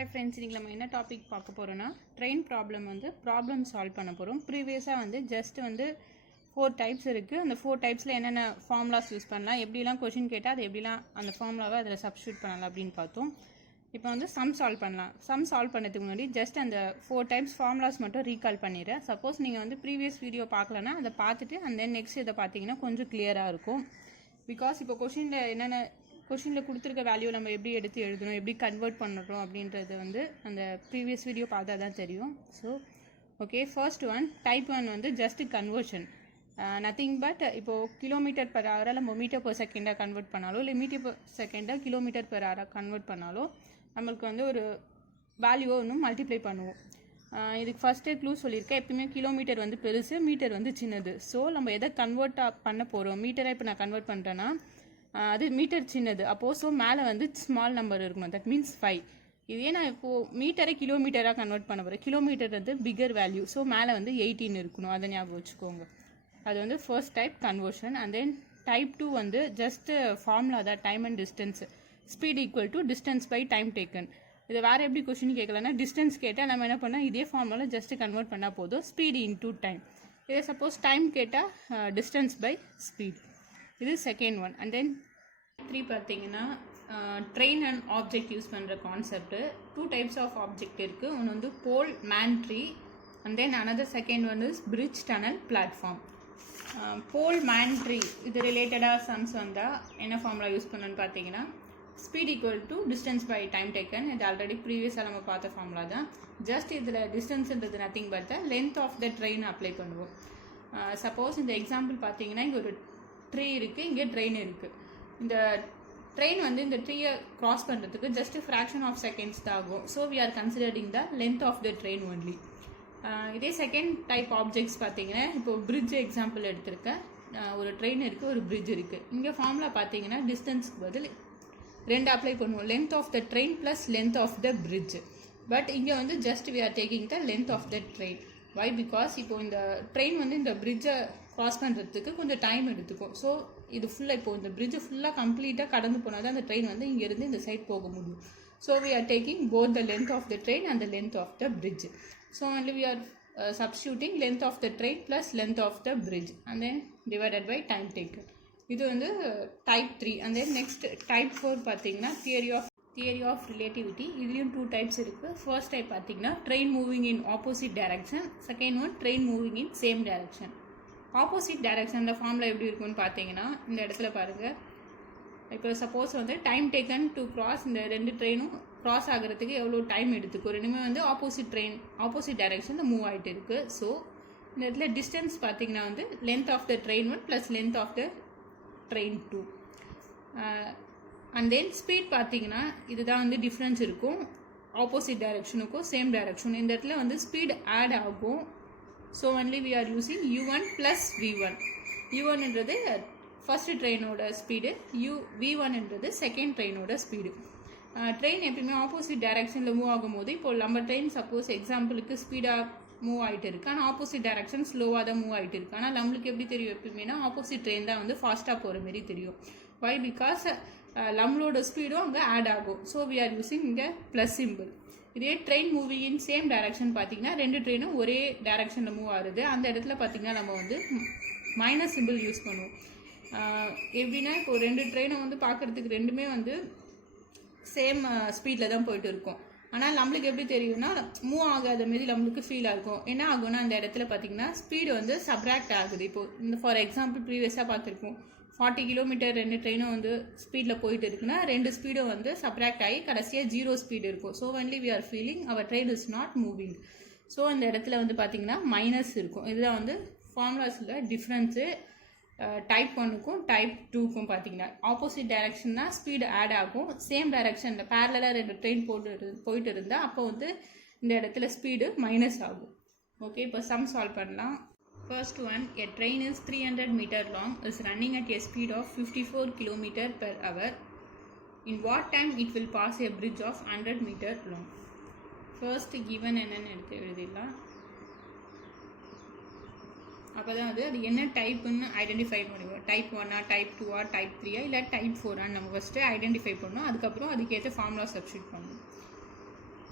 Hi friends, இன்றைக்கி நம்ம என்ன டாபிக் பார்க்க போகிறோன்னா ட்ரெயின் ப்ராப்ளம் சால்வ் பண்ண போகிறோம். ப்ரீவியஸாக ஜஸ்ட் 4 டைப்ஸ் இருக்குது. அந்த 4 டைப்ஸில் என்னென்ன ஃபார்முலாஸ் யூஸ் பண்ணலாம், எப்படிலாம் கொஷின் கேட்டால் அது எப்படிலாம் அந்த ஃபார்முலாவை அதில் சப்ஸ்டியூட் பண்ணலாம் அப்படின்னு பார்த்தோம். இப்போ சம் சால்வ் பண்ணலாம். சம் சால்வ் பண்ணதுக்கு முன்னாடி ஜஸ்ட் அந்த 4 டைப்ஸ் ஃபார்முலாஸ் மட்டும் ரீகால் பண்ணிடுறேன். சப்போஸ் நீங்கள் ப்ரீவியஸ் வீடியோ பார்க்கலன்னா அதை பார்த்துட்டு அண்ட் தென் நெக்ஸ்ட் இதை பார்த்தீங்கன்னா கொஞ்சம் கிளியராக இருக்கும். பிகாஸ் இப்போ கொஷினில் கொடுத்துருக்க வேல்யூ நம்ம எப்படி எடுத்து எழுதணும், எப்படி கன்வெர்ட் பண்ணுறோம் அப்படின்றது அந்த ப்ரீவியஸ் வீடியோ பார்த்தா தான் தெரியும். So okay, first one type 1 just conversion. Nothing but இப்போது கிலோமீட்டர் பெர் ஹவராக நம்ம மீட்டர் பெர் செகண்டாக கன்வெர்ட் பண்ணாலோ இல்லை மீட்டர் பெர் செகண்டாக கிலோமீட்டர் பெர் ஹவராக கன்வெர்ட் பண்ணாலோ நம்மளுக்கு ஒரு வேல்யூவை இன்னும் மல்டிப்ளை பண்ணுவோம். இதுக்கு ஃபஸ்ட்டே க்ளூ சொல்லியிருக்கேன். எப்பயுமே கிலோமீட்டர் பெருசு, மீட்டர் சின்னது. ஸோ நம்ம எதை கன்வெர்ட் பண்ண போகிறோம், மீட்டராக இப்போ நான் கன்வெர்ட் பண்ணுறேன்னா அது மீட்டர் சின்னது. அப்போது ஸோ மேலே ஸ்மால் நம்பர் இருக்கணும். That means 5. இதே நான் இப்போது மீட்டரை கிலோமீட்டராக கன்வெர்ட் பண்ண போகிறேன். Kilometre figure value. ஸோ மேலே 18 இருக்கணும். அதை ஞாபகம் வச்சுக்கோங்க. அது first type conversion. And then type 2 just formula தான், time and distance. Speed equal to distance by time taken. இதை வேறு எப்படி கொஸ்டின் கேட்கலன்னா, டிஸ்டன்ஸ் கேட்டால் நம்ம என்ன பண்ணால் இதே ஃபார்முலாவில் ஜஸ்ட் கன்வெர்ட் பண்ணால் போதும், ஸ்பீட் இன்டூ டைம். இதே சப்போஸ் டைம் கேட்டால் டிஸ்டன்ஸ் பை ஸ்பீட். இது செகண்ட் ஒன். அண்ட் தென் 3 பார்த்தீங்கன்னா ட்ரெயின் அண்ட் ஆப்ஜெக்ட் யூஸ் பண்ணுற கான்செப்ட். 2 டைப்ஸ் ஆஃப் ஆப்ஜெக்ட் இருக்குது. ஒன்று pole, man, tree. And then another second one is bridge, tunnel, platform. Pole, man, tree இது ரிலேட்டடாக sums வந்தால் என்ன formula use பண்ணணும்னு பார்த்தீங்கன்னா, speed equal to distance by time taken. இது ஆல்ரெடி ப்ரீவியஸாக நம்ம பார்த்த ஃபார்முலா தான். ஜஸ்ட் இதில் டிஸ்டன்ஸ்ன்றது nothing but the length of the train apply பண்ணுவோம். சப்போஸ் இந்த எக்ஸாம்பிள் பார்த்தீங்கன்னா, இங்கே ஒரு ட்ரீ இருக்குது, இங்கே ட்ரெயின் இருக்குது. இந்த ட்ரெயின் இந்த ட்ரீயை க்ராஸ் பண்ணுறதுக்கு ஜஸ்ட் ஃப்ராக்ஷன் ஆஃப் செகண்ட்ஸ் தான் ஆகும். So we are considering the length of the train only. இதே செகண்ட் டைப் ஆப்ஜெக்ட்ஸ் பார்த்தீங்கன்னா, இப்போது பிரிட்ஜ் எக்ஸாம்பிள் எடுத்திருக்கேன். ஒரு ட்ரெயின் இருக்குது, ஒரு பிரிட்ஜ் இருக்குது. இங்கே ஃபார்முலா பார்த்தீங்கன்னா டிஸ்டன்ஸ்க்கு பதில் 2 அப்ளை பண்ணுவோம். Length of the train plus length of the bridge. But இங்கே just we are taking the length of the train. Why? Because இப்போது இந்த ட்ரெயின் இந்த பிரிட்ஜை க்ராஸ் பண்ணுறதுக்கு கொஞ்சம் டைம் எடுத்துக்கும். ஸோ இது ஃபுல்லாக இப்போது இந்த பிரிட்ஜை ஃபுல்லாக கம்ப்ளீட்டாக கடந்து போனால் தான் அந்த ட்ரெயின் இங்கேருந்து இந்த சைட் போக முடியும். So we are taking both the length of the train and the length of the bridge. So only we are substituting length of the train plus length of the bridge and then divided by time taken. இது type 3. and then next type 4 பார்த்தீங்கன்னா theory of relativity. இதுலேயும் 2 types இருக்குது. first type பார்த்தீங்கன்னா train moving in opposite direction. second one train moving in same direction. opposite direction அந்த formula எப்படி இருக்குன்னு பார்த்தீங்கன்னா, இந்த இடத்துல பாருங்கள். இப்போ suppose time taken to cross, இந்த 2 ட்ரெயினும் க்ராஸ் ஆகிறதுக்கு எவ்வளோ டைம் எடுத்துக்கும். ரெண்டுமே ஆப்போசிட் டைரெக்ஷனில் மூவ் ஆகிட்டு இருக்குது. ஸோ இந்த இடத்துல டிஸ்டன்ஸ் பார்த்தீங்கன்னா length of the train 1 plus length of the train 2. And then speed பார்த்தீங்கன்னா இதுதான் டிஃப்ரென்ஸ் இருக்கும் ஆப்போசிட் டைரெக்ஷனுக்கும் சேம் டைரெக்ஷன். இந்த இடத்துல ஸ்பீட் ஆட் ஆகும். So only we are using u1 plus v1. u1ன்றது ஃபர்ஸ்ட் ட்ரெயினோட ஸ்பீடு, v1ன்றது செகண்ட் ட்ரெயினோட ஸ்பீடு. ட்ரெயின் எப்பயுமே ஆப்போசிட் டைரெக்ஷனில் மூவ் ஆகும்போது, இப்போ நம்ம ட்ரெயின் சப்போஸ் எக்ஸாம்பிளுக்கு ஸ்பீடாக மூவ் ஆகிட்டு இருக்கு, ஆனால் ஆப்போசிட் டைரெக்ஷன் ஸ்லோவாக தான் மூவ் ஆகிட்டு இருக்கு. ஆனால் நம்மளுக்கு எப்படி தெரியும், எப்பயுமேனா ஆப்போசிட் ட்ரெயின் தான் ஃபாஸ்ட்டாக போகிற மாரி தெரியும். வை? பிகாஸ் நம்மளோட ஸ்பீடும் அங்கே ஆட் ஆகும். ஸோ வி ஆர் யூஸிங் இங்கே ப்ளஸ் சிம்பிள். இதே train moving in same direction பார்த்தீங்கன்னா 2 ட்ரெயினும் ஒரே டைரெக்ஷனில் மூவ் ஆகுது. அந்த இடத்துல பார்த்தீங்கன்னா நம்ம மைனஸ் சிம்பிள் யூஸ் பண்ணுவோம். எப்படின்னா இப்போ 2 ட்ரெயினை பார்க்குறதுக்கு ரெண்டுமே சேம் ஸ்பீடில் தான் போயிட்டு இருக்கும். ஆனால் நம்மளுக்கு எப்படி தெரியும்னா மூவ் ஆகாத மாரி நம்மளுக்கு ஃபீல் ஆகும். என்ன ஆகும்னா அந்த இடத்துல பார்த்தீங்கன்னா ஸ்பீடு சப்ராக்ட் ஆகுது. இப்போது ஃபார் எக்ஸாம்பிள் ப்ரீவியஸாக பார்த்துருப்போம், 40 கிலோமீட்டர் 2 ட்ரெயினும் ஸ்பீடில் போயிட்டு இருக்குன்னா 2 ஸ்பீடும் சப்ராக்ட் ஆகி கடைசியாக 0 ஸ்பீடு இருக்கும். So only we are feeling our train is not moving. So அந்த இடத்துல பார்த்தீங்கன்னா மைனஸ் இருக்கும். இதுதான் ஃபார்முலாஸில் டிஃப்ரென்ஸு. டைப் 1க்கும் டைப் 2க்கும் பார்த்தீங்கன்னா ஆப்போசிட் டைரெக்ஷன் தான் ஸ்பீடு ஆட் ஆகும். சேம் டைரெக்ஷனில் பேரலாக 2 ட்ரெயின் போயிட்டு இருந்தால் அப்போ இந்த இடத்துல ஸ்பீடு மைனஸ் ஆகும். ஓகே, இப்போ சம் சால்வ் பண்ணலாம். First one, a train is 300 meter long, is running at a speed of 54 km per hour. In what time it will pass a bridge of 100 meter long? First given என்னன்னு எடுத்து எழுதிடலாம். அப்போ தான் அது என்ன டைப்புன்னு identify பண்ணுவோம். Type 1ஆ, type 2ஆ, type 3ஆ, இல்லை type 4ஆன்னு நம்ம ஃபஸ்ட்டு ஐடென்டிஃபை பண்ணணும். அதுக்கப்புறம் அதுக்கேற்ற ஃபார்முலா சப்ஸ்டியூட் பண்ணணும்.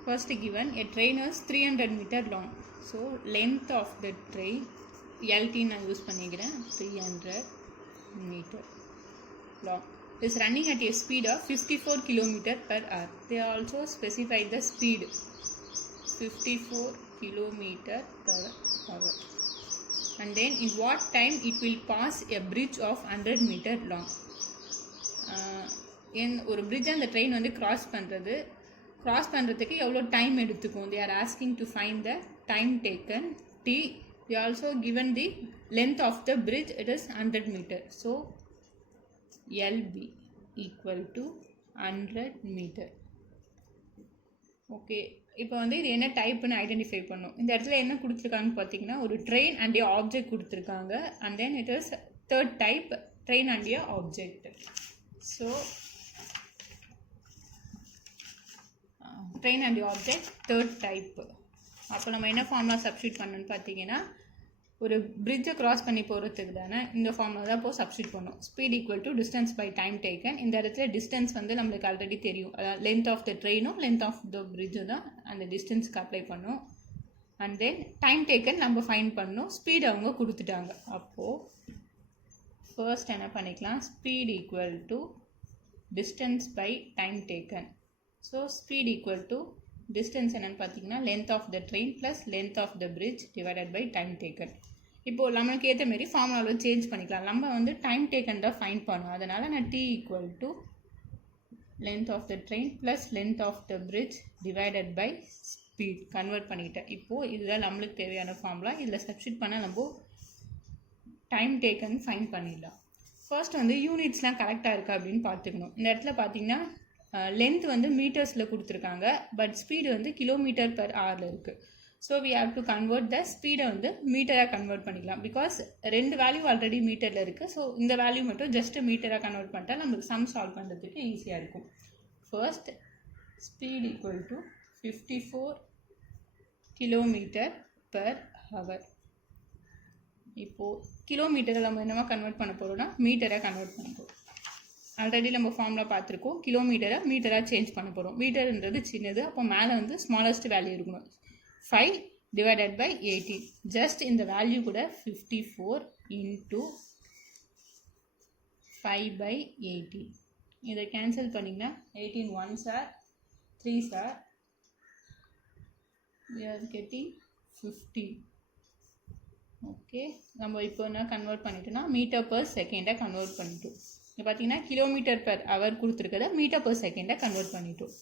First given, a train is 300 meter long. So length of the train LT நான் யூஸ் பண்ணிக்கிறேன் 300 meter long is running at a speed of 54 km per hour. They also specify the speed 54 km per hour. And then in what time it will pass a bridge of 100 meter long. ஒரு bridge அந்த train வந்து cross பண்ணுறதுக்கு எவ்வளோ time எடுத்துக்கும். They are asking to find the time taken T. They also given the length of the bridge, it is 100 meter. So LB equal to 100 meter. Okay, இப்போ வந்து இது என்ன டைப்னு ஐடென்டிஃபை பண்ணும். இந்த இடத்துல என்ன கொடுத்துருக்காங்கன்னு பார்த்தீங்கன்னா ஒரு ட்ரெயின் அண்ட் ஏ ஆப்ஜெக்ட் கொடுத்துருக்காங்க. And then it is third type train and A object. So train and A object third type. அப்போ நம்ம என்ன ஃபார்முலா சப்ஸ்டியூட் பண்ணணும்னு பார்த்தீங்கன்னா ஒரு பிரிட்ஜை கிராஸ் பண்ணி போகிறதுக்கு தானே இந்த ஃபார்முலா தான் இப்போ சப்ஸ்டியூட் பண்ணோம். Speed equal to distance by time taken. இந்த இடத்துல டிஸ்டன்ஸ் வந்து நம்மளுக்கு ஆல்ரெடி தெரியும். அதாவது லென்த் ஆஃப் த ட்ரெயினும் லென்த் ஆஃப் த பிரிட்ஜும் தான் அந்த டிஸ்டன்ஸ்க்கு அப்ளை பண்ணோம். அண்ட் தென் டைம் டேக்கன் நம்ம ஃபைண்ட் பண்ணோம். ஸ்பீட் அவங்க கொடுத்துட்டாங்க. அப்போது ஃபர்ஸ்ட் என்ன பண்ணிக்கலாம், speed equal to distance by time taken. So speed equal to distance என்னென்னு பார்த்தீங்கன்னா length of the train plus length of the bridge divided by time taken. இப்போது நம்மளுக்கு ஏற்ற மாரி ஃபார்முலாவில் சேஞ்ச் பண்ணிக்கலாம். நம்ம வந்து டைம் டேக்கன் தான் ஃபைண்ட் பண்ணோம். அதனால் நான் T equal to length of the train plus length of the bridge divided by speed convert பண்ணிட்டேன். இப்போது இதுதான் நம்மளுக்கு தேவையான ஃபார்முலா. இதில் சப்ஸ்டியூட் பண்ண நம்ம டைம் டேக்கன் ஃபைண்ட் பண்ணிடலாம். ஃபர்ஸ்ட் வந்து யூனிட்ஸ்லாம் கரெக்டாக இருக்கா அப்படின்னு பார்த்துக்கணும். இந்த இடத்துல பார்த்தீங்கன்னா லென்த் வந்து மீட்டர்ஸில் கொடுத்துருக்காங்க, பட் ஸ்பீடு வந்து கிலோமீட்டர் பர் ஹவரில் இருக்குது. So we have to convert the ஸ்பீடை வந்து மீட்டராக கன்வெர்ட் பண்ணிக்கலாம். பிகாஸ் ரெண்டு வேல்யூ ஆல்ரெடி மீட்டரில் இருக்குது. ஸோ இந்த வேல்யூ மட்டும் ஜஸ்ட் மீட்டராக கன்வெர்ட் பண்ணிட்டா நம்மளுக்கு சம் சால்வ் பண்ணுறதுக்கு ஈஸியாக இருக்கும். First speed equal to 54 kilometre per hour. இப்போது கிலோமீட்டரை நம்ம என்னவா கன்வெர்ட் பண்ண போகிறோம்னா மீட்டராக கன்வெர்ட் பண்ண போகிறோம். ஆல்ரெடி நம்ம ஃபார்முலா பார்த்துருக்கோம். கிலோமீட்டரை மீட்டராக சேஞ்ச் பண்ண போகிறோம். மீட்டர்ன்றது சின்னது, அப்போ மேலே வந்து ஸ்மாலஸ்ட் வேல்யூ இருக்கணும். 5 டிவைடட் பை 18. ஜஸ்ட் இந்த வேல்யூ கூட 54 இன்ட்டு 5 பை 18. இதை கேன்சல் பண்ணிங்கன்னா 18 1s are 3s are we are getting 50. Okay, நம்ம இப்போ என்ன கன்வெர்ட் பண்ணிட்டோம்னா மீட்டர் பர் செகண்டை கன்வெர்ட் பண்ணிட்டோம். இப்போ பார்த்தீங்கன்னா கிலோமீட்டர் பர் ஹவர் கொடுத்துருக்கத மீட்டர் பர் செகண்டை கன்வெர்ட் பண்ணிட்டோம்.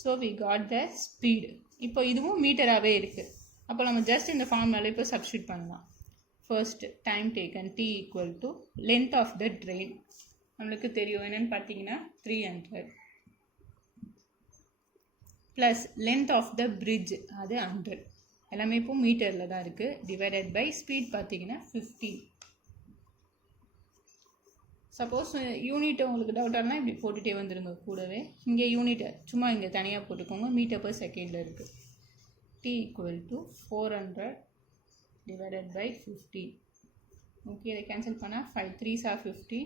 So we got the speed. இப்போ இதுவும் மீட்டராகவே இருக்குது. அப்போ நம்ம ஜஸ்ட் இந்த ஃபார்முலாவில் இப்போ சப்ஸ்டியூட் பண்ணலாம். First time taken T equal to length of the train நம்மளுக்கு தெரியும் என்னென்னு பார்த்தீங்கன்னா 300 plus length of the bridge அது 100. எல்லாமே இப்போ மீட்டரில் தான் இருக்குது. டிவைடட் பை ஸ்பீட் பார்த்தீங்கன்னா 50. சப்போஸ் யூனிட் உங்களுக்கு டவுட்டாகனா இப்படி போட்டுகிட்டே வந்துடுங்க. கூடவே இங்கே யூனிட்டை சும்மா இங்கே தனியாக போட்டுக்கோங்க. மீட்டர் பர் செகண்டில் இருக்குது. T equal to 400 divided by 50. Okay, இதை கேன்சல் பண்ணால் 5 3s are 50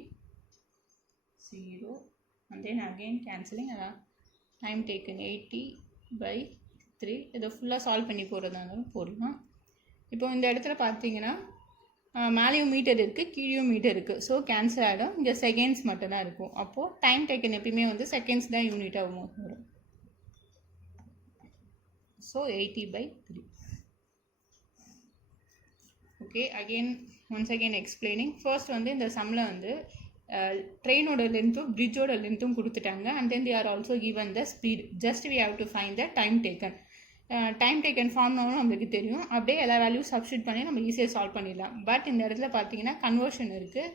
0 and then again cancelling. அதான் டைம் டேக்கன் 80 by 3. இதை ஃபுல்லாக சால்வ் பண்ணி போடுறதாலும் போடலாம். இப்போ இந்த இடத்துல பார்த்தீங்கன்னா மேலேயும் மீட்டர் இருக்குது, கீழேயும் மீட்டர் இருக்குது. ஸோ கேன்சல் ஆகிடும். இங்கே செகண்ட்ஸ் மட்டும்தான் இருக்கும். அப்போது டைம் டேக்கன் எப்பயுமே வந்து செகண்ட்ஸ் தான் யூனிட்டாக வரும். So 80 by 3. Okay, again once again explaining. First வந்து இந்த சம்மில் வந்து ட்ரெயினோட லென்த்தும் பிரிட்ஜோட லென்த்தும் கொடுத்துட்டாங்க. And then they are also given the speed. Just we have to find the time taken. Time taken ஃபார்ம்னாலும் நம்மளுக்கு தெரியும். அப்படியே எல்லா வேல்யூ சப்ஸ்டியூட் பண்ணி நம்ம ஈஸியாக சால்வ் பண்ணிடலாம். பட் இந்த இடத்துல பார்த்தீங்கன்னா கன்வர்ஷன் இருக்குது.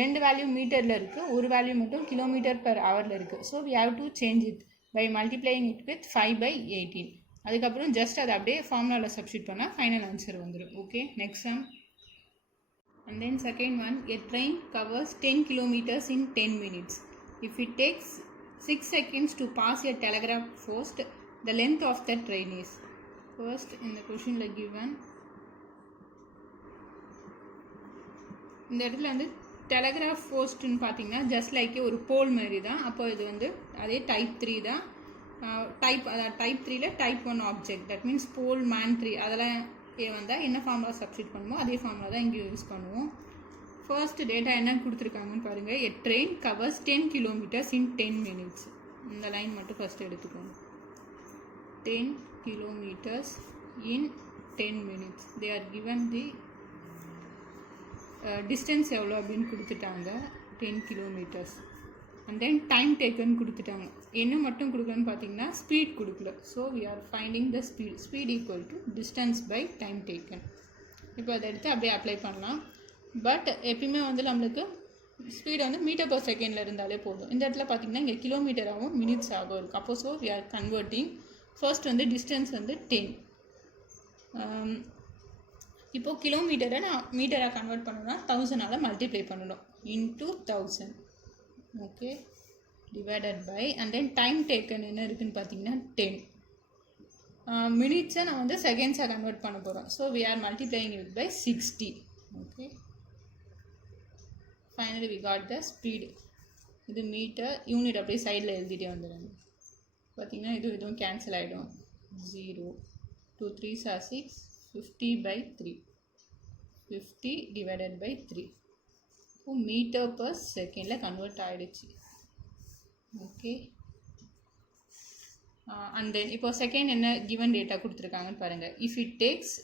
ரெண்டு வேல்யூ மீட்டரில் இருக்குது, ஒரு வேல்யூ மட்டும் கிலோமீட்டர் பர் ஹவரில் இருக்குது. So we have to change it by multiplying it with 5 by 18. அதுக்கப்புறம் ஜஸ்ட் அதை அப்படியே ஃபார்முலாவில் சப்ஸ்டியூட் பண்ணால் ஃபைனல் ஆன்சர் வந்துடும். Okay, next sum. And then second one, a train covers 10 kilometers in 10 minutes. If it takes 6 seconds to pass a telegraph post, the length of the train is. First in the question like given, இந்த இடத்துல வந்து telegraph போஸ்ட்னு பார்த்தீங்கன்னா just like ஒரு pole மாதிரி தான். அப்போ இது வந்து அதே டைப் 3 தான். டைப் 3ல type 1 object, that means pole, man, tree அதெல்லாம் வந்தால் என்ன ஃபார்முலா சப்ஸ்டியூட் பண்ணுமோ அதே ஃபார்முலா தான் இங்கே யூஸ் பண்ணுவோம். ஃபர்ஸ்ட் டேட்டா என்ன கொடுத்துருக்காங்கன்னு பாருங்கள். எ train covers 10 kilometers in 10 minutes. இந்த லைன் மட்டும் ஃபர்ஸ்ட் எடுத்துக்கோங்க. 10 kilometers in 10 minutes. They are given the distance எவ்வளோ அப்படின்னு கொடுத்துட்டாங்க, 10 kilometers. And then time taken கொடுத்துட்டாங்க. என்ன மட்டும் கொடுக்கலன்னு பார்த்தீங்கன்னா ஸ்பீட் கொடுக்கல. So we are finding the speed equal to distance by time taken. இப்போ அதை எடுத்து அப்படியே அப்ளை பண்ணலாம். பட் எப்பயுமே வந்து நம்மளுக்கு ஸ்பீடு வந்து மீட்டர் பர் செகண்டில் இருந்தாலே போதும். இந்த இடத்துல பார்த்தீங்கன்னா இங்கே கிலோமீட்டராகவும் மினிட்ஸ் ஆகும் இருக்குது. அப்போ so we are converting. First வந்து டிஸ்டன்ஸ் வந்து 10. இப்போது கிலோமீட்டரை நான் மீட்டராக கன்வெர்ட் பண்ணணும்னா 1000ஆல் மல்டிப்ளை பண்ணணும். Into 1000. Okay, divided by and then time taken என்ன இருக்குதுன்னு பார்த்தீங்கன்னா 10. மினிட்ஸை நான் வந்து செகண்ட்ஸாக கன்வெர்ட் பண்ண போகிறோம். So we are multiplying it by 60. Okay, finally we got the speed. இது மீட்டர், யூனிட் அப்படியே சைடில் எழுதிட்டே வந்துடுங்க. பார்த்தீங்கன்னா இதுவும் கேன்சல் ஆகிடும். 0 2 3s are 6, 50 by 3, 50 divided by 3. இப்போ மீட்டர் பர் செகண்டில் கன்வெர்ட் ஆகிடுச்சு. ஓகே, அண்ட் தென் இப்போ செகண்ட் என்ன கிவன் டேட்டா கொடுத்துருக்காங்கன்னு பாருங்கள். If it takes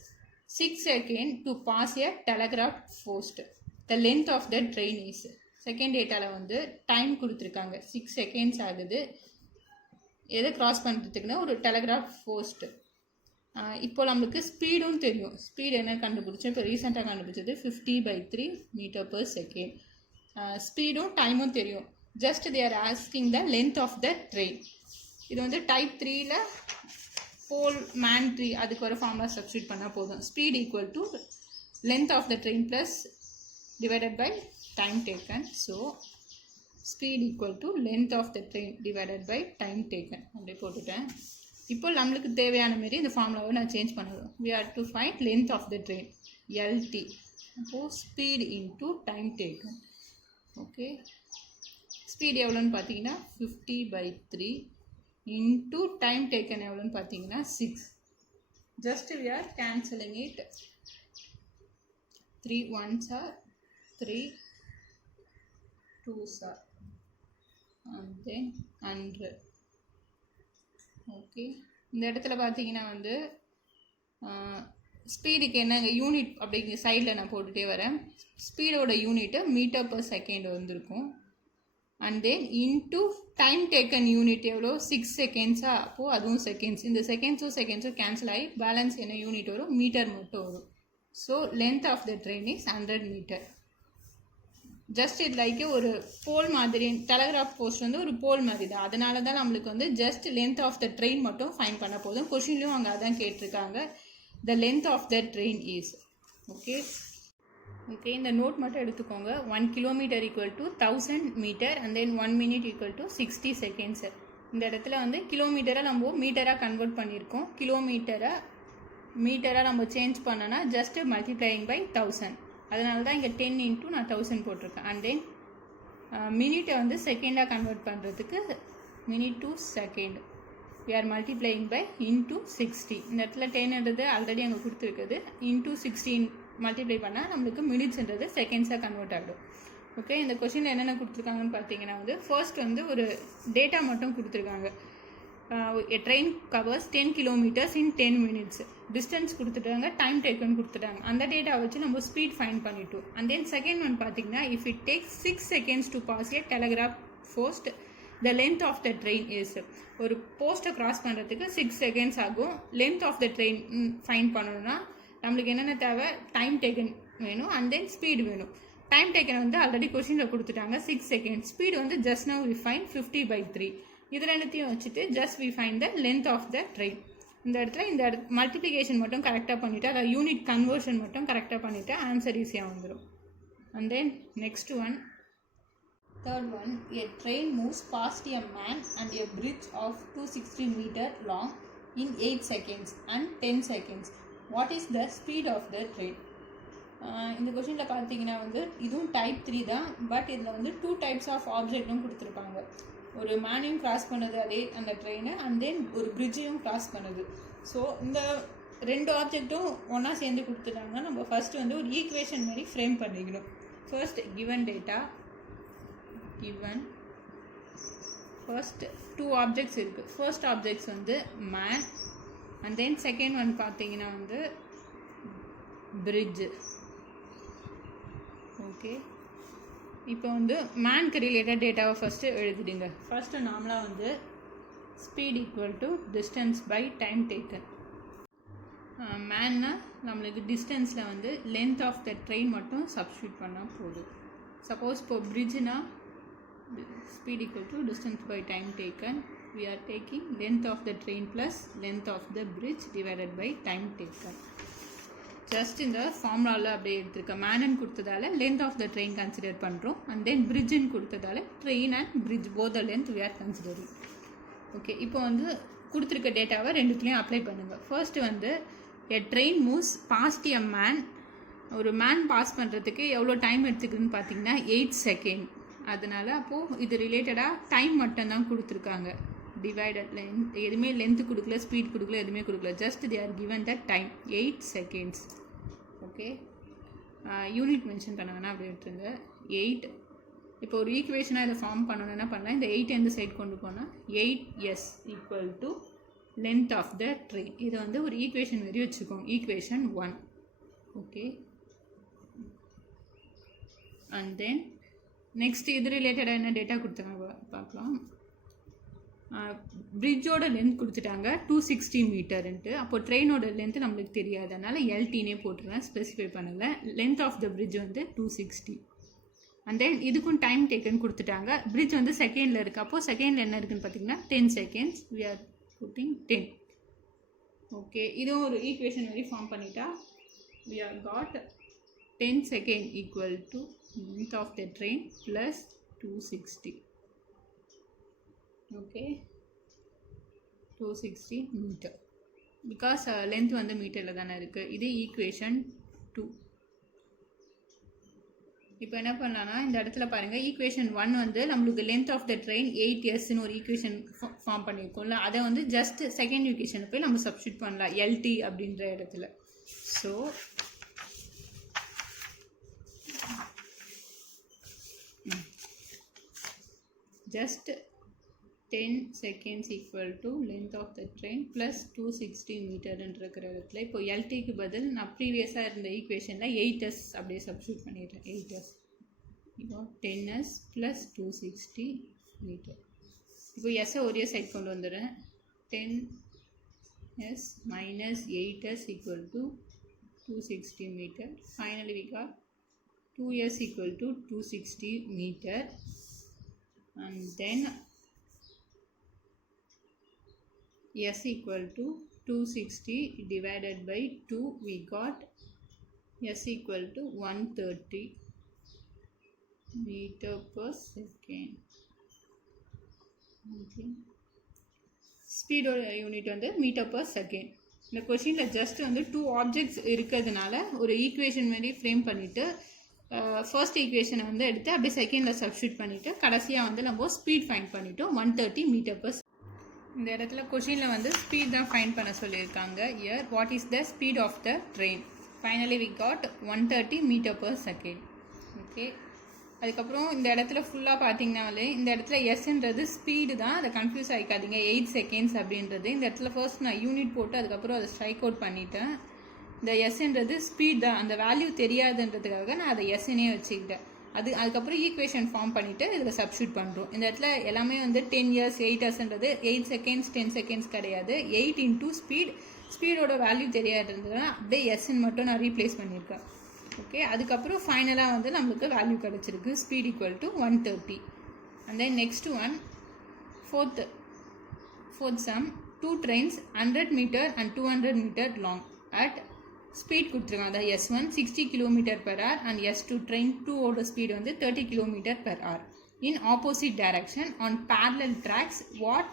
6 seconds to pass a telegraph post, the length of the train is. Second டேட்டாவில் வந்து டைம் கொடுத்துருக்காங்க, 6 seconds ஆகுது எதை க்ராஸ் பண்ணுறதுக்குன்னா ஒரு டெலகிராஃப் போஸ்ட்டு. இப்போ நம்மளுக்கு ஸ்பீடும் தெரியும். ஸ்பீடு என்ன கண்டுபிடிச்சோம், இப்போ ரீசெண்டாக கண்டுபிடிச்சது 50 by 3 meter per second. ஸ்பீடும் டைமும் தெரியும். Just they are asking the length of the train. இது வந்து டைப் 3ல போல், மேன், ட்ரீ அதுக்கு ஒரு ஃபார்முலா சப்ஸ்டியூட் பண்ணால் போதும். Speed equal to length of the train plus divided by time taken. So speed equal to length of the train divided by time taken. அப்படியே போட்டுட்டேன். இப்போ நம்மளுக்கு தேவையான மாரி இந்த ஃபார்முலாவை நான் சேஞ்ச் பண்ணுறோம். we are to find length of the train, LT. அப்போது speed into time taken. Okay, speed எவ்வளோன்னு பார்த்தீங்கன்னா 50 by 3 into time taken எவ்வளோன்னு பார்த்தீங்கன்னா 6. just we are cancelling it. 3 1s are 3, 2s are, and then 100. Okay, இந்த இடத்துல பார்த்தீங்கன்னா வந்து ஸ்பீடுக்கு என்ன யூனிட் அப்படிங்கிற சைடில் நான் போட்டுகிட்டே வரேன். ஸ்பீடோட யூனிட்டு மீட்டர் பர் செகண்ட் வந்திருக்கும். And then into time taken unit எவ்வளோ, 6 secondsஸா, அப்போது அதுவும் செகண்ட்ஸ். இந்த செகண்ட்ஸும் கேன்சல் ஆகி பேலன்ஸ் என்ன யூனிட் வரும், மீட்டர் மட்டும் வரும். So length of the train is 100 meter. Just இது லைக் ஒரு போல் மாதிரி, டெலகிராஃப் போஸ்ட் வந்து ஒரு போல் மாதிரி தான். அதனால தான் நம்மளுக்கு வந்து just length of the train மட்டும் ஃபைன் பண்ண போதும். கொஷின்லையும் அங்கே அதான் கேட்டிருக்காங்க, the length of the train is. Okay okay, இந்த நோட் மட்டும் எடுத்துக்கோங்க. 1 kilometer equal to 1000 meter and then 1 minute equal to 60 seconds. இந்த இடத்துல வந்து கிலோமீட்டரை நம்ம மீட்டராக கன்வெர்ட் பண்ணியிருக்கோம். மீட்டராக நம்ம சேஞ்ச் பண்ணோன்னா ஜஸ்ட் மல்டிப்ளையிங் பை 1000. அதனால தான் இங்கே 10 into நான் 1000 போட்டிருக்கேன். அண்ட் தென் மினிட்டை வந்து செகண்டாக கன்வெர்ட் பண்ணுறதுக்கு minute to second we are multiplying by into 60. இந்த இடத்துல 10ன்றது ஆல்ரெடி அங்கே கொடுத்துருக்குது. into 16 மல்டிப்ளை பண்ணால் நம்மளுக்கு மினிட்ஸ்ன்றது செகண்ட்ஸாக கன்வெர்ட் ஆகிடும். ஓகே, இந்த கொஷினில் என்னென்ன கொடுத்துருக்காங்கன்னு பார்த்தீங்கன்னா வந்து ஃபர்ஸ்ட் வந்து ஒரு டேட்டா மட்டும் கொடுத்துருக்காங்க. a train covers 10 kilometers in 10 minutes. Distance கொடுத்துட்டாங்க, டைம் டேக்கன் கொடுத்துட்டாங்க. அந்த டேட்டா வச்சு நம்ம ஸ்பீட் ஃபைன் பண்ணிட்டோம். அண்ட் தென் செகண்ட் ஒன் பார்த்தீங்கன்னா if it takes 6 seconds to pass a telegraph post, the length of the train is. ஒரு போஸ்ட்டை cross பண்ணுறதுக்கு 6 seconds ஆகும். Length of the train find பண்ணணும்னா நம்மளுக்கு என்னென்ன தேவை, டைம் டேக்கன் வேணும் அண்ட் தென் ஸ்பீடு வேணும். டைம் டேக்கன் வந்து ஆல்ரெடி கொஷினில் கொடுத்துட்டாங்க 6 seconds. ஸ்பீடு வந்து just now we find 50 by 3. இது ரெண்டுத்தையும் வச்சுட்டு just we find the length of the train. இந்த இடத்துல இந்த மல்டிப்ளிகேஷன் மட்டும் கரெக்டாக பண்ணிவிட்டு, அதை யூனிட் கன்வர்ஷன் மட்டும் கரெக்டாக பண்ணிவிட்டு ஆன்சர் ஈஸியாக வந்துடும். And then next one, third one, a train moves past a man and a bridge of 260 meter long in 8 seconds and 10 seconds. What is the speed of the train? இந்த கொஷினில் பார்த்தீங்கன்னா வந்து இதுவும் டைப் 3 தான். But இதில் வந்து 2 types of ஆப்ஜெக்ட்டும் கொடுத்துருப்பாங்க. ஒரு மேனையும் கிராஸ் பண்ணுது அதே அந்த ட்ரெயினை, அண்ட் தென் ஒரு பிரிட்ஜையும் கிராஸ் பண்ணுது. ஸோ இந்த 2 ஆப்ஜெக்ட்டும் ஒன்றா சேர்ந்து கொடுத்துட்டாங்கன்னா நம்ம ஃபர்ஸ்ட் வந்து ஒரு ஈக்குவேஷன் மாதிரி ஃப்ரேம் பண்ணிக்கணும். First given data, given first 2 objects இருக்குது. ஃபர்ஸ்ட் ஆப்ஜெக்ட்ஸ் வந்து man, and then second one பார்த்தீங்கன்னா வந்து பிரிட்ஜ். ஓகே, இப்போ வந்து மேனுக்கு ரிலேட்டட் டேட்டாவை ஃபஸ்ட்டு எழுதிடுங்க. ஃபஸ்ட்டு நார்மலாக வந்து speed equal to distance by time taken. மேன்னா நம்மளுக்கு டிஸ்டன்ஸில் வந்து லென்த் ஆஃப் த ட்ரெயின் மட்டும் சப்ஸ்டியூட் பண்ணால் போதும். சப்போஸ் இப்போ பிரிட்ஜுனா speed equal to distance by time taken, we are taking length of the train plus length of the bridge divided by time taken. Just in the formula அப்படியே எடுத்துருக்க. மேனன் கொடுத்ததால length of the train consider பண்ணுறோம், and then bridge கொடுத்ததால train and bridge both the length we are considering. Okay, இப்போ வந்து கொடுத்துருக்க டேட்டாவை ரெண்டுத்துலேயும் அப்ளை பண்ணுங்கள். ஃபர்ஸ்ட் வந்து a train moves past a man. ஒரு மேன் பாஸ் பண்ணுறதுக்கு எவ்வளோ டைம் எடுத்துக்குதுன்னு பார்த்தீங்கன்னா 8 செகண்ட். அதனால் அப்போது இது ரிலேட்டடாக டைம் மட்டும்தான் கொடுத்துருக்காங்க. டிவைடட் லென்த், எதுவுமே லென்த்து கொடுக்கல, ஸ்பீட் கொடுக்கல, எதுவுமே கொடுக்கல. Just they R given the time 8 seconds. Okay, unit mention பண்ண வேணால் அப்படி விட்டுருங்க. 8. இப்போ ஒரு ஈக்குவேஷனாக இதை ஃபார்ம் பண்ணணும் என்ன பண்ணலாம், இந்த 8 எந்த சைட் கொண்டு போனால் 8s equal to length of the train. இதை வந்து ஒரு ஈக்குவேஷன் வரையும் வச்சுக்கோங்க, equation 1. Okay, and then next இது ரிலேட்டடாக என்ன டேட்டா கொடுத்தாங்க பார்க்கலாம். பிரிட்ஜோட லென்த் கொடுத்துட்டாங்க 260 மீட்டர்ன்ட்டு. அப்போ ட்ரெயினோட லென்த் நம்மளுக்கு தெரியாது, அதனால் எல்டினே போட்டுருவேன், ஸ்பெசிஃபை பண்ணலை. லென்த் ஆஃப் த பிரிட்ஜ் வந்து 260. அண்ட் தென் இதுக்கும் டைம் டேக்கன் கொடுத்துட்டாங்க. பிரிட்ஜ் வந்து செகண்டில் இருக்குது. அப்போது செகண்டில் என்ன இருக்குதுன்னு பார்த்தீங்கன்னா 10 seconds. We are putting 10. Okay, இதுவும் ஒரு ஈக்குவேஷன் வரை ஃபார்ம் பண்ணிட்டா we are got 10 second equal to length of the train plus 260. okay, 260 meter because length வந்து மீட்டரில் தானே இருக்குது. இது ஈக்குவேஷன் 2. இப்போ என்ன பண்ணலான்னா இந்த இடத்துல பாருங்கள், ஈக்குவேஷன் 1 வந்து நம்மளுக்கு லென்த் ஆஃப் த ட்ரெயின் 8sன்னு ஒரு ஈக்குவேஷன் ஃபார்ம் பண்ணியிருக்கோம்ல, அதை வந்து ஜஸ்ட் செகண்ட் ஈக்குவேஷனை போய் நம்ம சப்ஸ்டியூட் பண்ணலாம் எல்டி அப்படின்ற இடத்துல. So just 10 seconds equal to length of the train plus 260 meter இருக்கிற இடத்துல இப்போ எல்டிக்கு பதில் நான் ப்ரீவியஸாக இருந்த ஈக்குவேஷனில் 8s அப்படியே சப்ஸ்டியூட் பண்ணிடுறேன். 8s இப்போ 10s plus 260 மீட்டர். இப்போ எஸ்ஸை ஒரே சைட் கொண்டு வந்துடுறேன். 10s minus 8s equal to 260 meter. Finally we got 2s equal to 260 meter. And then s equal to 260 divided by 2, we got s equal to 130 meter per second. Okay, speed unit வந்து meter per second. இந்த கொஸ்டினில் just வந்து 2 objects இருக்கிறதுனால ஒரு equation மாதிரி frame பண்ணிவிட்டு first ஈக்குவேஷனை வந்து எடுத்து அப்படியே செகண்டில் சப்ஸ்டியூட் பண்ணிவிட்டு கடைசியாக வந்து நம்ம ஸ்பீட் ஃபைண்ட் பண்ணிவிட்டோம் 130 மீட்டர் பர். இந்த இடத்துல கொஷினில் வந்து ஸ்பீட் தான் ஃபைண்ட் பண்ண சொல்லியிருக்காங்க. Here what is the speed of the train. Finally we got 130 meter per second. Okay, அதுக்கப்புறம் இந்த இடத்துல ஃபுல்லாக பார்த்தீங்கன்னாலே இந்த இடத்துல எஸ்ன்றது ஸ்பீடு தான், அதை கன்ஃபியூஸ் ஆகிக்காதீங்க. 8 செகண்ட்ஸ் அப்படின்றது இந்த இடத்துல ஃபர்ஸ்ட் நான் யூனிட் போட்டு அதுக்கப்புறம் அதை ஸ்ட்ரைக் அவுட் பண்ணிட்டேன். இந்த எஸ்ன்றது ஸ்பீட் தான், அந்த வேல்யூ தெரியாதுன்றதுக்காக நான் அதை எஸ்ன்னே வச்சுக்கிட்டேன். அதுக்கப்புறம் ஈக்குவேஷன் ஃபார்ம் பண்ணிவிட்டு இதில் சப்ஸ்டியூட் பண்ணுறோம். இந்த இடத்துல எல்லாமே வந்து 10 years 8sன்றது 8 seconds 10 seconds கிடையாது. 8 into ஸ்பீடோட வேல்யூ தெரியாதுன்றதுனா அப்படியே எஸ்ன்னு மட்டும் நான் ரீப்ளேஸ் பண்ணியிருக்கேன். ஓகே, அதுக்கப்புறம் ஃபைனலாக வந்து நம்மளுக்கு வேல்யூ கிடச்சிருக்கு speed equal to 130. And then next one fourth some 2 trains 100 meter and 200 meter long at speed கொடுத்துருக்காங்க. அதாவது S1 60 km/h and S2 train 2 ஓட ஸ்பீட் வந்து 30 km/h in opposite direction on parallel tracks. what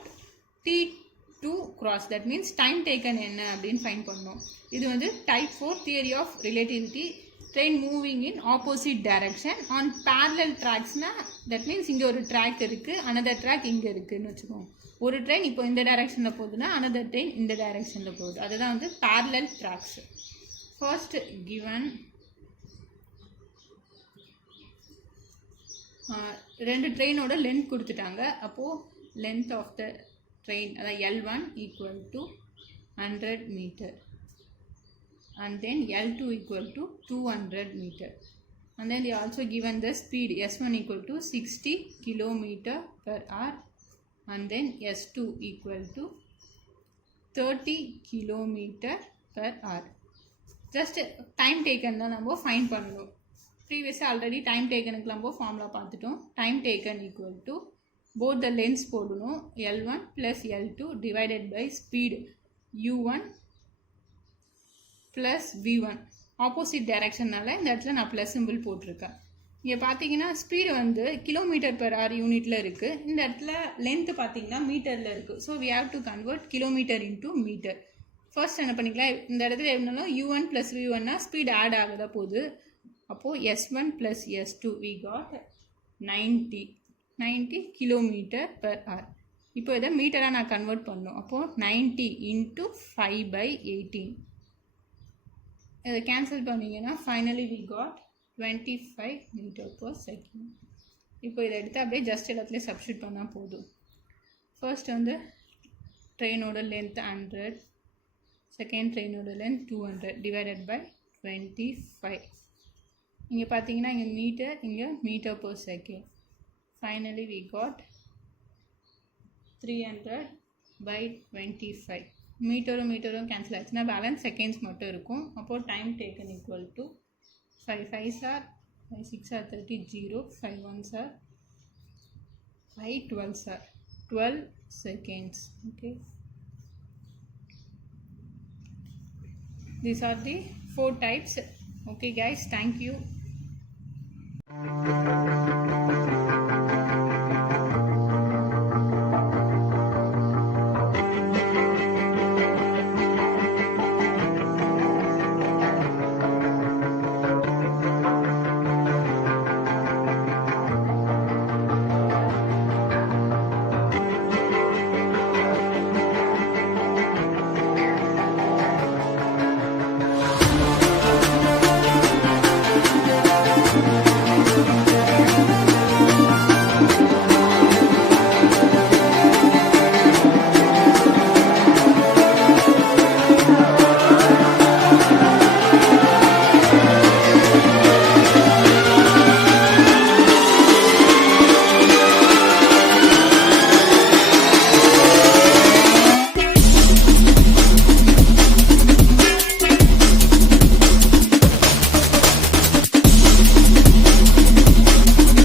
T2 cross, that means time taken என்ன அப்படின்னு find பண்ணோம். இது வந்து type 4 theory of relativity train moving in opposite direction on parallel tracksனா that means இங்க ஒரு track இருக்கு another track இங்க இருக்குன்னு வச்சுக்கோங்க. ஒரு train இப்போ இந்த directionல போகுதுன்னா another train இந்த directionல போகுது. அதுதான் வந்து parallel tracks. First given ரெண்டு ட்ரெயினோட லென்த் கொடுத்துட்டாங்க. அப்போது லென்த் ஆஃப் த ட்ரெயின் அதாவது L1 equal to 100 meter and then L2 equal to 200 meter and then they also given the speed S1 equal to 60 kilometer per hour and then S2 equal to 30 kilometer per hour. Just time taken தான் நம்ம find பண்ணணும். ப்ரீவியஸாக already time டேக்கனுக்கு நம்ம formula பார்த்துட்டோம். Time taken equal to both the lengths போடணும் L1 + L2 divided by speed U1 + V1. Opposite டைரக்ஷன்னால இந்த இடத்துல நான் ப்ளஸ் சிம்பிள் போட்டிருக்கேன். இங்கே பார்த்தீங்கன்னா ஸ்பீடு வந்து கிலோமீட்டர் பெர் ஹவர் யூனிட்டில் இருக்குது. இந்த இடத்துல லென்த்து பார்த்தீங்கன்னா மீட்டரில் இருக்குது. So we have to convert kilometer into meter. First என்ன பண்ணிக்கலாம், இந்த இடத்துல எப்படினாலும் U1 + V1னா ஸ்பீடு ஆட் ஆகுதா போகுது. அப்போது S1 + S2 we got 90 kilometre per hour. இப்போ இதை மீட்டராக நான் கன்வெர்ட் பண்ணணும். அப்போது 90 × 5/18 இதை கேன்சல் பண்ணிங்கன்னா ஃபைனலி we got 25 m/s. இப்போ இதை எடுத்து அப்படியே ஜஸ்ட் இடத்துல சப்ஸ்டியூட் பண்ணால் போதும். ஃபர்ஸ்ட் வந்து ட்ரெயினோட லென்த் 100, செகண்ட் ட்ரெயினோட லென்த் 200 டிவைடட் பை 25. இங்கே பார்த்தீங்கன்னா இங்கே மீட்டர், இங்கே m/s. Finally we got 300/25. மீட்டரும் கேன்சல் ஆச்சுன்னா பேலன்ஸ் செகண்ட்ஸ் மட்டும் இருக்கும். அப்போது time taken equal to 5 5s are 5 6 are 30 0 5 1s are 5 12s are 12 seconds. Okay, these are the 4 types. Okay guys, thank you.